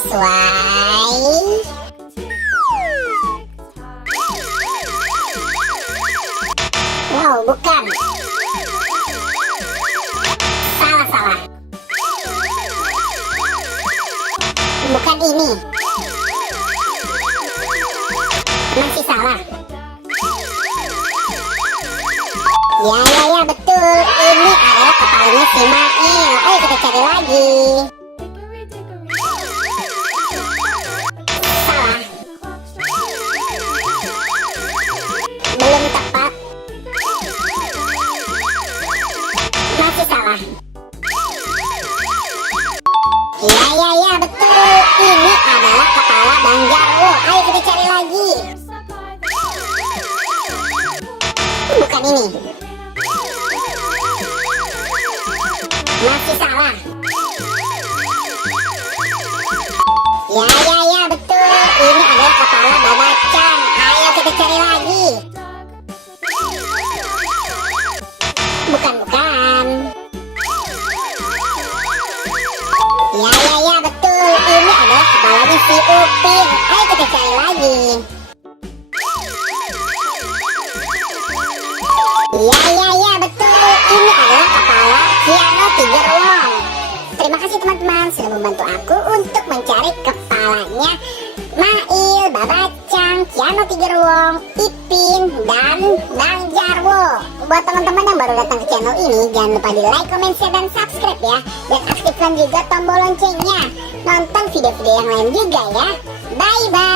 sesuai. Wow, bukan. Salah. Bukan ini. Masih salah. Ya, betul. Ini adalah kepalanya si Mail. Ayo kita cari lagi. Salah. Belum tepat. Masih salah. Ya, betul. Ini adalah kepala Bang Jarwo. Ayo kita cari lagi. Bukan ini. Masih salah. Ya, betul. Ini adalah kepala Babachan. Ayo kita cari lagi. Bukan. Ya, betul. Ini adalah kepalanya si Upin. Ayo kita cari lagi. Ya, betul. Ini adalah kepala Kiano Tigerwong. Terima kasih teman-teman sudah membantu aku untuk mencari kepalanya Mail, Babachan, Kiano Tigerwong, Ipin, dan Bang Jarwo. Buat teman-teman yang baru datang ke channel ini, jangan lupa di like, comment, share, dan subscribe ya. Dan aktifkan juga tombol loncengnya. Nonton video-video yang lain juga ya. Bye-bye.